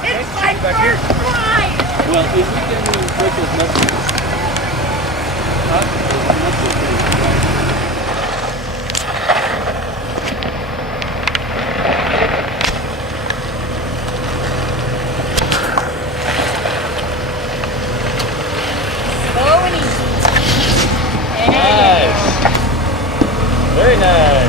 It's my first try! Well, if we can break those knuckles. Huh? Those knuckles. Slow and easy. Nice. Very nice.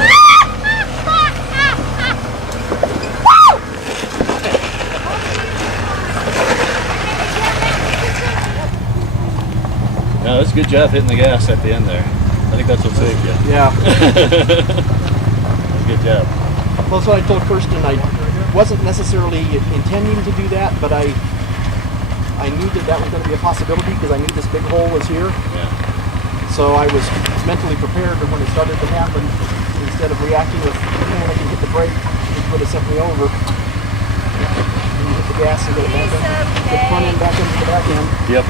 No, that's a good job hitting the gas at the end there. I think that's what saved you. Yeah. Good job. Well, so I told Kirsten I wasn't necessarily intending to do that, but I knew that was going to be a possibility because I knew this big hole was here. Yeah. So I was mentally prepared that when it started to happen, instead of reacting with, man, I can hit the brake, it would have sent me over. And you hit the gas and get it back up. The front end back into the back end. Yep.